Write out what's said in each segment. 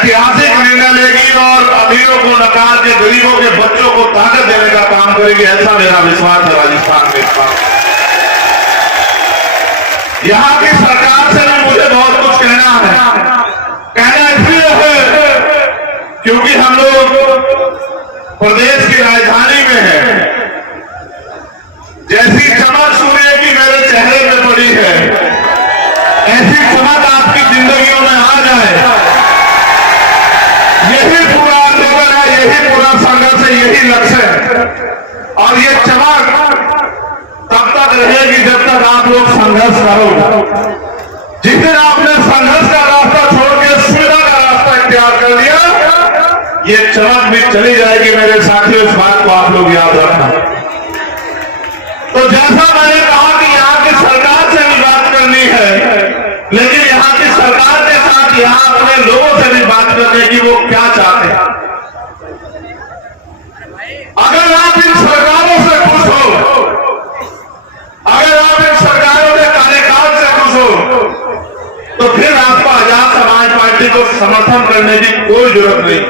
ऐतिहासिक निर्णय लेगी और अमीरों को नकार के गरीबों के बच्चों को ताकत देने का काम करेगी, ऐसा मेरा विश्वास है राजस्थान में। यहाँ की सरकार से भी मुझे बहुत कुछ कहना है। कहना इसलिए है क्योंकि हम लोग प्रदेश की राजधानी में है। जैसी चमक सूर्य की मेरे चेहरे में पड़ी है, ऐसी चमक आपकी जिंदगियों में आ जाए, यही पूरा आंदोलन है, यही पूरा संघर्ष है, यही लक्ष्य है। और ये चमक तब तक रहेगी जब तक आप लोग संघर्ष करोगे। जिस दिन आपने संघर्ष का रास्ता छोड़ के सुविधा का रास्ता इख्तियार कर लिया, ये चमक भी चली जाएगी मेरे साथियों। इस बात को आप लोग याद रखना। तो जैसा मैंने कहा कि यहाँ की सरकार से भी बात करनी है, लेकिन यहाँ की सरकार के साथ यहाँ अपने लोगों से भी बात करने की वो क्या चाहते हैं। अगर आप इन सरकारों से खुश हो, अगर आप इन सरकारों के कार्यकाल से खुश हो, तो फिर आपको आजाद समाज पार्टी को समर्थन करने की कोई जरूरत नहीं।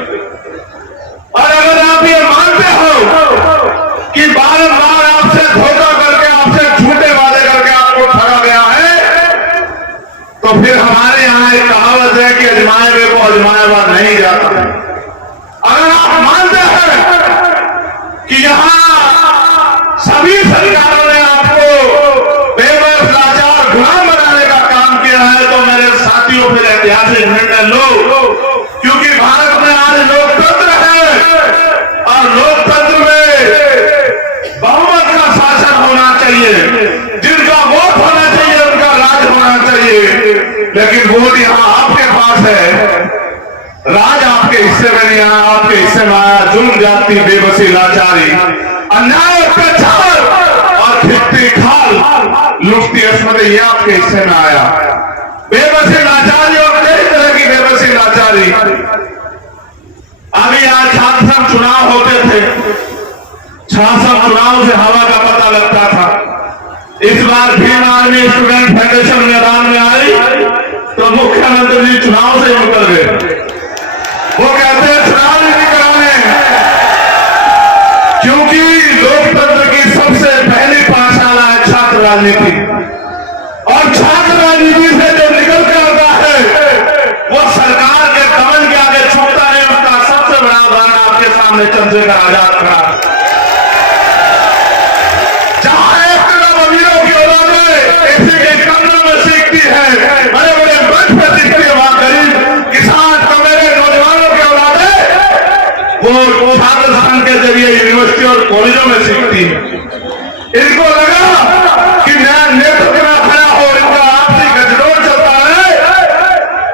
और अगर आप ये मानते हो कि बारंबार आपसे धोखा करके, आपसे झूठे वादे करके आपको ठगा गया है, तो फिर हमारे यहाँ एक कहावत है कि अजमाए हुए को अजमाया हुआ नहीं जाता। अगर आप मानते हैं कि यहाँ सभी सरकारों ने आपको बेबस, लाचार, गुलाम बनाने का काम किया है, तो मेरे साथियों फिर ऐतिहासिक निर्णय लो। क्योंकि भारत में आज लोकतंत्र है और लोकतंत्र में बहुमत का शासन होना चाहिए। जिनका वोट होना चाहिए उनका राज होना चाहिए। लेकिन वोट यहाँ आपके पास है, राज आपके हिस्से में नहीं आया। आपके हिस्से में आया जुल्म, जाति, बेबसी, लाचारी, अन्याय, अत्याचार और खिलती खाल, लुटती अस्मत, ये आपके हिस्से में आया। बेबसी, लाचारी और कई तरह की बेबसी, लाचारी। अभी आज छात्र संघ चुनाव होते थे, छात्र संघ चुनाव से हवा का पता लगता था। इस बार भीम आर्मी स्टूडेंट फेडरेशन मैदान में आई तो मुख्यमंत्री जी चुनाव से उतर गए। वो कहते हैं चुनाव नहीं कराने, क्योंकि लोकतंत्र की सबसे पहली पाठशाला है छात्र राजनीति। और छात्र राजनीति से जो निकल के आता है वो सरकार के दमन के आगे छूटता है। उसका सबसे बड़ा उदाहरण आपके सामने चंद्रशेखर आजाद खड़ा। जहां एक तरफ अमीरों की औलादें इसी के कमरों में सीखती है, बड़े बड़े मंच में सीखती है, वहां गरीब किसान, कमेरे, नौजवानों की औलादें वो छात्र संघ के जरिए यूनिवर्सिटी और कॉलेजों में सीखती है। इनको लगा कि नया नेतृत्व में खड़ा हो, इनका आपसी गठजोड़ चलता है,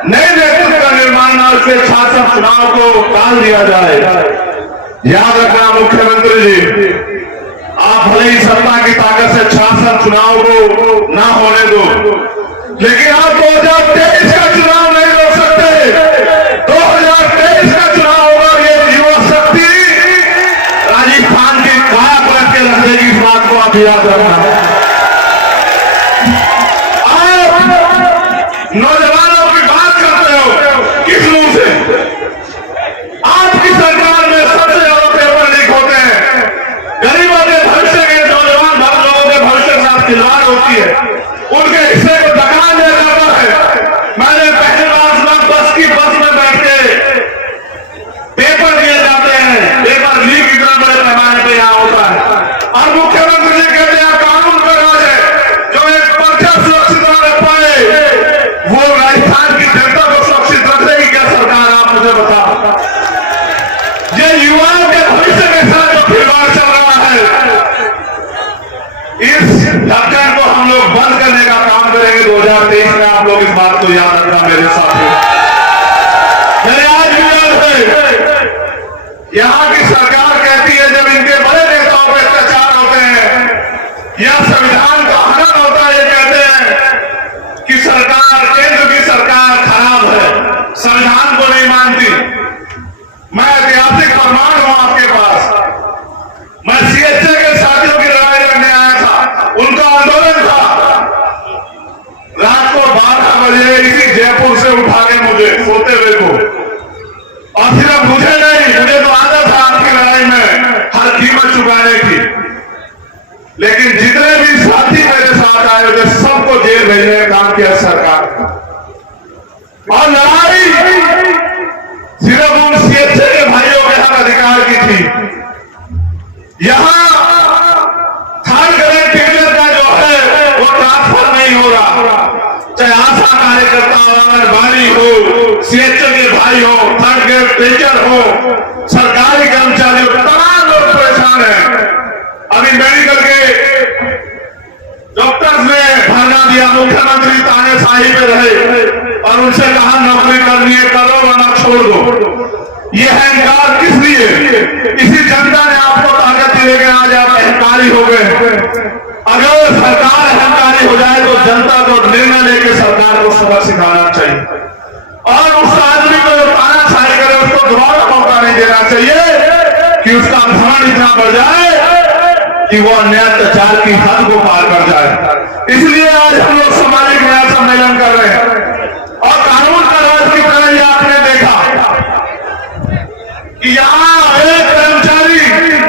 नए नेतृत्व का निर्माण और से छात्र चुनाव को टाल दिया जाए। याद रखना मुख्यमंत्री जी, आप भले ही सत्ता की ताकत से छात्र चुनाव को ना होने दो, लेकिन आप 2023 का चुनाव नहीं रोक सकते। 2023 का चुनाव होगा, ये युवा शक्ति राजस्थान की काया पलट के रख देगी। इस बात को आप याद रखना। आप नौजवानों की बात करते हो किस मुंह से? आपकी सरकार में सबसे ज्यादा पेपर लीक होते हैं। गरीबों के भविष्य के, नौजवान लोगों के भविष्य के साथ खिलवाड़ होती है, उनके हिस्से को दगा दिया जाता है। मैंने पहली बार सुना बस में बैठ के पेपर दिए जाते हैं। पेपर लीक इतना बड़े पैमाने पर यहां होता है और मुख्यमंत्री जी कहते हैं कानून का राज है। जो एक पर्चा सुरक्षित न रख पाए, वो राजस्थान की जनता को सुरक्षित रख देगी क्या सरकार? आप मुझे बताओ। ये युवाओं के भविष्य के साथ जो खिलवाड़ चल रहा है, इस लक्षण को हम लोग बंद करने का काम करेंगे 2023 में। आप लोग इस बात को याद रखना मेरे साथियों। मेरे आज भी याद है, यहाँ की सरकार कहती है जब इनके बड़े नेताओं पर अत्याचार होते हैं या संविधान का हनन होता है, ये कहते हैं कि सरकार, केंद्र की सरकार खराब है, संविधान को नहीं मानती। मैं ऐतिहासिक प्रमाण हूं आपके पास। मैं सीएचए के साथियों की लड़ाई लड़ने आया था, उनका आंदोलन था। रात को 12 बजे इसी जयपुर से उठा के मुझे सोते हुए को और सिर्फ मुझे नहीं, मुझे तो आदत है आपकी लड़ाई में हर कीमत चुकाने की, लेकिन जितने भी साथी मेरे साथ आए थे सबको जेल भेजने का काम किया सरकार। और लड़ाई सिर्फ उन सीएचए के भाइयों के हक अधिकार की थी। यहां थर्ड ग्रेड टीचर का जो है वो ट्रांसफर नहीं हो रहा, चाहे आशा कार्यकर्ता हो, आंगनबाड़ी हो, सीएचओ के भाई हो, थर्ड ग्रेड टीचर हो, सरकारी कर्मचारी हो, तमाम लोग परेशान हैं। अभी मेडिकल के डॉक्टर्स ने धरना दिया, मुख्यमंत्री तानेशाही पे रहे और उनसे कहा नौकरी करनी है करो वरना छोड़ दो। ये अहंकार किस लिए? इसी जनता ने आपको ताकत दी, लेकिन आज आप अहंकारी हो गए। अगर सरकार अहंकारी हो जाए तो जनता को निर्णय लेकर सरकार को सबक सिखाना चाहिए और उस आदमी को जो तानाशाही करे उसको दोबारा मौका नहीं देना चाहिए कि उसका घमंड इतना बढ़ जाए कि वो अन्याय अत्याचार की हद को पार कर जाए। इसलिए आज हम लोग सामाजिक न्याय सम्मेलन कर रहे हैं और कानून का राज की तरह ये आपने देखा कि यहाँ एक कर्मचारी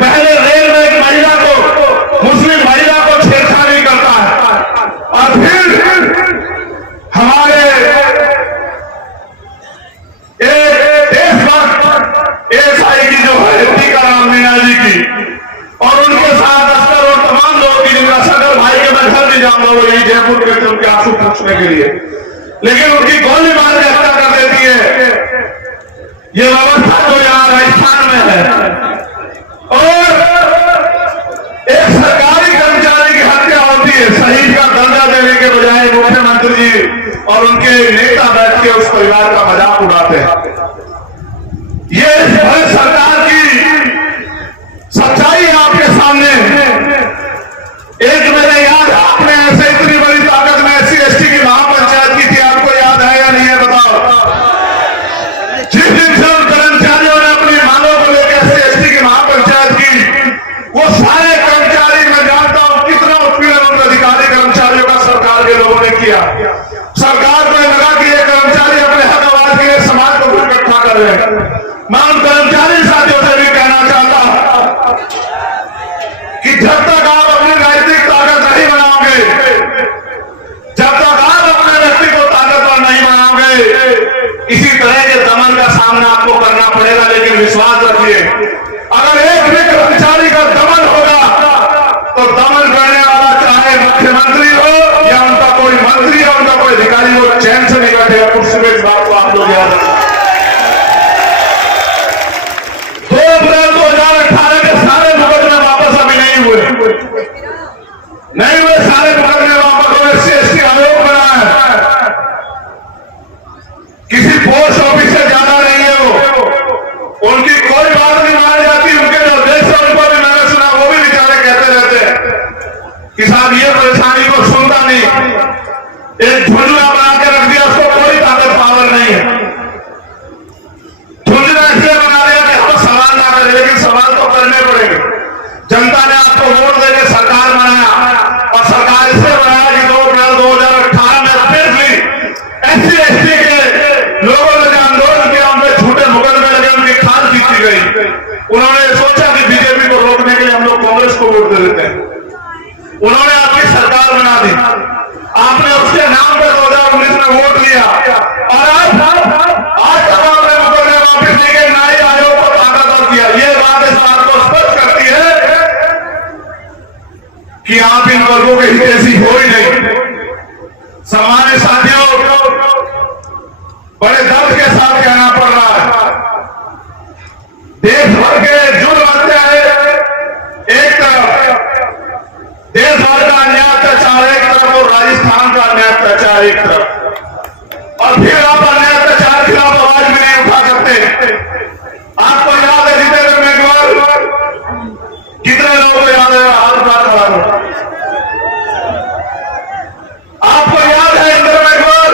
पहले रेल में एक महिला को, मुस्लिम महिला को छेड़छाड़ी करता है और फिर हमारे एक देशभक्त एएसआई की जो है टीकाराम मीणा जी की और उनके साथ अस्कर और तमाम लोगों की, जिनका सदर भाई के मैं घर नहीं जाऊंगा वो यही जयपुर के उनके आंसू पूछने के लिए, लेकिन उनकी गोली मार के हत्या कर देती है। ये व्यवस्था तो यहाँ राजस्थान में है और एक सरकारी कर्मचारी की हत्या होती है, शहीद का दर्जा देने के बजाय मुख्यमंत्री जी और उनके नेता बैठ के उस परिवार का मजाक उड़ाते हैं। ये भारत सरकार की सच्चाई है आपके सामने। एक मेरे याद है, आपने ऐसे इतनी बड़ी ताकत में SC/ST की महापंचायत की थी, आपको याद है या नहीं है बताओ? जिस दिन से उन कर्मचारियों ने अपनी मांगों को लेकर SC/ST की महापंचायत की, वो सारे कर्मचारी मैं जानता हूं कितना उत्पीड़न उन अधिकारी कर्मचारियों का सरकार के लोगों ने किया। सरकार को लगा कि ये कर्मचारी अपने हक आवाज के लिए समाज को इकट्ठा कर रहे हैं। मैं उन कर्मचारी साथियों से भी कहना चाहता हूं कि जब तक आप अपनी राजनीतिक ताकत नहीं बनाओगे, जब तक आप अपने व्यक्ति को ताकतवर नहीं बनाओगे, इसी तरह के दमन का सामना आपको करना पड़ेगा। लेकिन विश्वास रखिए, अगर एक भी कर्मचारी का दमन होगा तो दमन करने वाला चाहे मुख्यमंत्री हो या उनका कोई मंत्री या उनका कोई अधिकारी हो, चैन से नहीं बैठेगा कुर्सी में। इस बात को आप लोग याद रखें। 2 अप्रैल 2018 के सारे मुकदमे वापस अभी नहीं हुए सारे मुकदमे वापस हुए। SC/ST आयोग बना है, किसी पोस्ट ऑफिस से ज्यादा नहीं है वो, उनकी कोई बात नहीं मानी जाती। उनके जो अध्यक्ष है उनको भी मैंने सुना, वो भी बेचारे कहते रहते हैं कि साहब ये परेशानी को सुनता नहीं, एक झुंझुना बना के रख दिया, उसको कोई ताकत पावर नहीं है। झुंझुना इसलिए बना दिया कि हम सवाल ना करें, लेकिन सवाल तो करने पड़ेंगे। जनता ने आपको वोट देकर सरकार बनाया और सरकार इसलिए बनाया कि 2 अप्रैल 2018 में फिर भी SC/ST के लोगों ने जो आंदोलन किया, उनमें झूठे मुकदमे लगे, उनकी खाल जीती गई। उन्होंने सोचा कि बीजेपी को रोकने के लिए हम लोग कांग्रेस को वोट दे देते हैं। उन्होंने आपकी सरकार बना दी, आपने उसके नाम पर 2019 में वोट लिया और आज तक आपने मुकदमे वापिस लेके न्याय आयोग को ताकतवर किया। ये बात इस बात को स्पष्ट करती है कि आप इन वर्गों के हितैषी हो ही नहीं। सामान्य साथियों, बड़े दर्द के साथ कहना पड़ रहा है, देश भर के जुर्म अत्याचार एक तरफ, देश भर का अन्याय अत्याचार एक तरफ और राजस्थान का अन्याय अत्याचार एक तरफ, और फिर आप अन्याय अत्याचार के खिलाफ आवाज भी नहीं उठा सकते। आपको याद है जितेंद्र मेघवाल, कितने लोगों को याद है हाथ उठा खड़ा हो? आपको याद है इंद्र मेघवाल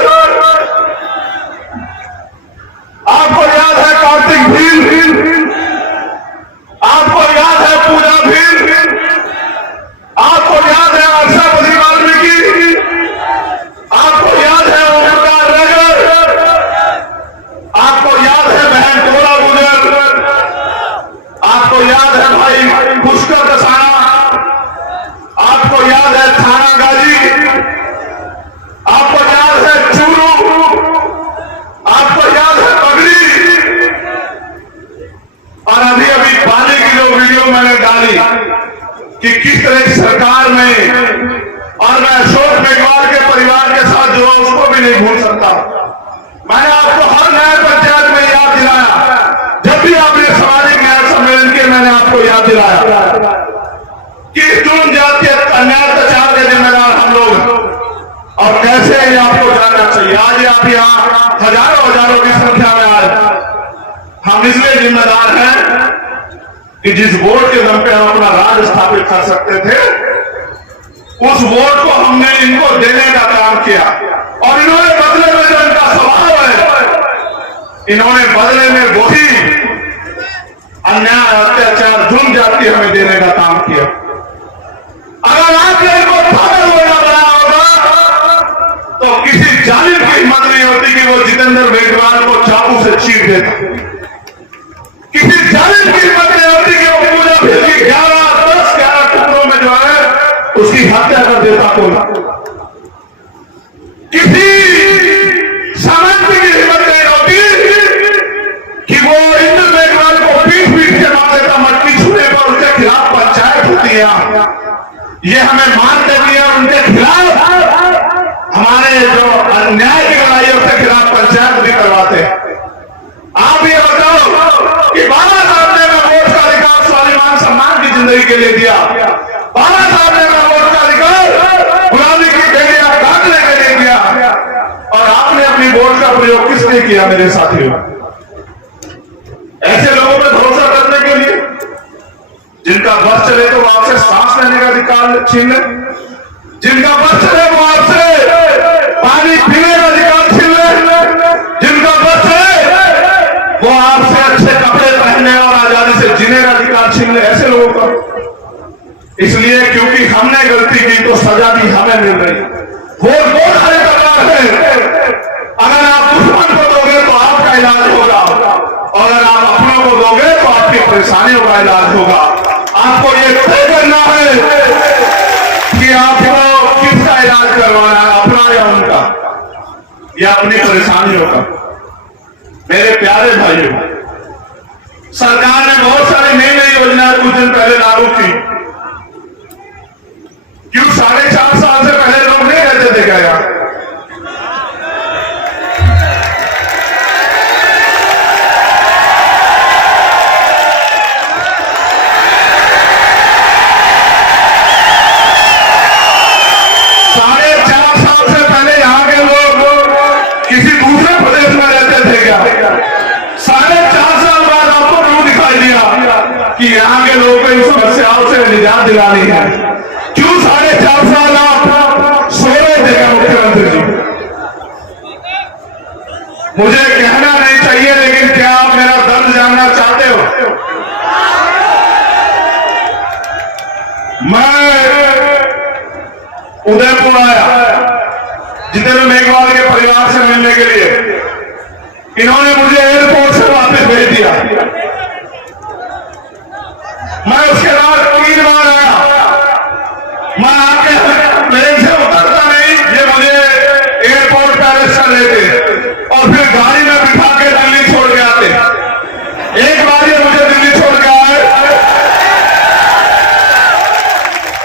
सकता। मैंने आपको हर न्याय पंचायत में याद दिलाया, जब भी आपने सामाजिक न्याय सम्मेलन किए मैंने आपको याद दिलाया कि जून जाति अन्याय अत्याचार के जिम्मेदार हम लोग, और कैसे ये आपको जानना चाहिए। आज आप यहाँ हजारों की संख्या में आए, हम इसलिए जिम्मेदार हैं कि जिस वोट के दम पे हम अपना राज स्थापित कर सकते थे, उस वोट को हमने इनको देने का काम किया, और इन्होंने बदले में जो इनका स्वभाव है, इन्होंने बदले में वही अन्याय अत्याचार जुल्म जाति हमें देने का काम किया। अगर आपने इनको पागल होना बनाया होगा तो किसी जालिम की हिम्मत नहीं होती कि वो जितेंद्र मेघवाल को चाकू से चीर देता। किसी जालिम की हिम्मत नहीं होती कि वो पूजा फिर की 11 टुकड़ों में जो है उसकी हत्या कर देता। कोई किसी सामंत की हिम्मत नहीं होती कि वो इंद्र मेघवाल को पीठ के मार देता। मटकी छूने पर उनके खिलाफ पंचायत होती है, ये हमें मानते भी है, उनके खिलाफ हमारे जो अन्याय की लड़ाई है उसके खिलाफ पंचायत भी करवाते हैं। आप ये बताओ कि बाबा साहब ने वोट का अधिकार स्वाभिमान सम्मान की जिंदगी के लिए दिया, बाबा साहब ने वोट का अधिकार गुलामी की बेड़ियां काटने के लिए दिया, और आपने अपनी वोट का प्रयोग किस लिए किया मेरे साथियों? ऐसे लोगों पर भरोसा करने के लिए जिनका बस चले तो आपसे सांस लेने का अधिकार छीन ले, जिनका बस चले वो आपसे पानी पीने का अधिकार छीन ले, जिनका बस चले वो आपसे अच्छे कपड़े पहनने और आजादी से जीने का अधिकार छीन ले। ऐसे लोगों का इसलिए क्योंकि हमने गलती की तो सजा भी हमें मिल रही। वोट बहुत सारे प्रकार है, अगर आप दुश्मन को दोगे तो आपका इलाज होगा, और अगर आप अपनों को दोगे तो आपकी परेशानियों का इलाज होगा। आपको ये तय करना है कि आपको किसका इलाज करवाना है, अपना या उनका, या अपनी परेशानियों का। मेरे प्यारे भाइयों, सरकार ने बहुत सारी नई नई योजनाएं कुछ दिन पहले लागू की। क्यों 4.5 साल से पहले लोग नहीं रहते थे क्या यार? कि यहाँ के लोगों को इन समस्याओं से निजात दिलानी है। क्यों 4.5 साल आप सो रहे थे क्या मुख्यमंत्री जी? मुझे कहना नहीं चाहिए, लेकिन क्या आप मेरा दर्द जानना चाहते हो? मैं उदयपुर आया जितेंद्र मेघवाल के परिवार से मिलने के लिए। इन्होंने मुझे एयरपोर्ट से वापस भेज दिया। मैं उसके बाद 3 बार आया। मैं आके प्लेन से उतरता नहीं, ये मुझे एयरपोर्ट पे अरेस्ट कर लेते और फिर गाड़ी में बिठा के दिल्ली छोड़ के आते। एक बार ये मुझे दिल्ली छोड़ के आए,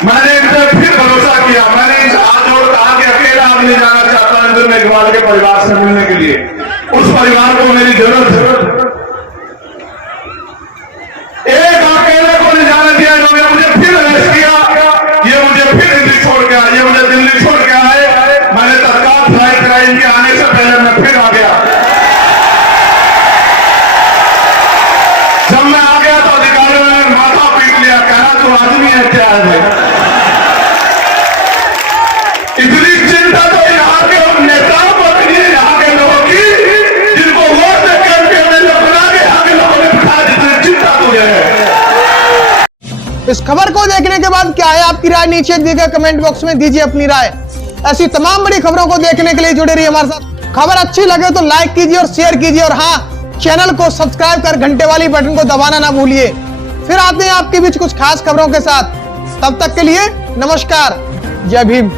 मैंने इनसे फिर भरोसा किया। मैंने इनसे हाथ जोड़ कहा कि अकेला आप नहीं जाना चाहता इंद्र मेघवाल के परिवार से मिलने के लिए, उस परिवार को मेरी जरूरत है। एक अकेले को नहीं जाने दिया, इन्होंने मुझे फिर अरेस्ट किया। ये मुझे फिर दिल्ली छोड़ के आए, ये मुझे दिल्ली छोड़ के आए। मैंने तत्काल फ्लाइट कराई, इनके आने से पहले मैं फिर आ गया। जब मैं आ गया तो अधिकारियों ने माथा पीट लिया, कहना तू आदमी है क्या है? इतनी चिंता तो यहाँ के नेताओं को नहीं है, यहाँ के लोगों की, जिनको वोट करके बना के यहाँ के लोगों ने बिठा, जितनी चिंता तुझे है। इस खबर को देखने के बाद क्या है आपकी राय? नीचे दिए गए कमेंट बॉक्स में दीजिए अपनी राय। ऐसी तमाम बड़ी खबरों को देखने के लिए जुड़े रहिए हमारे साथ। खबर अच्छी लगे तो लाइक कीजिए और शेयर कीजिए, और हाँ, चैनल को सब्सक्राइब कर घंटे वाली बटन को दबाना ना भूलिए। फिर आते हैं आपके बीच कुछ खास खबरों के साथ। तब तक के लिए नमस्कार, जय भीम।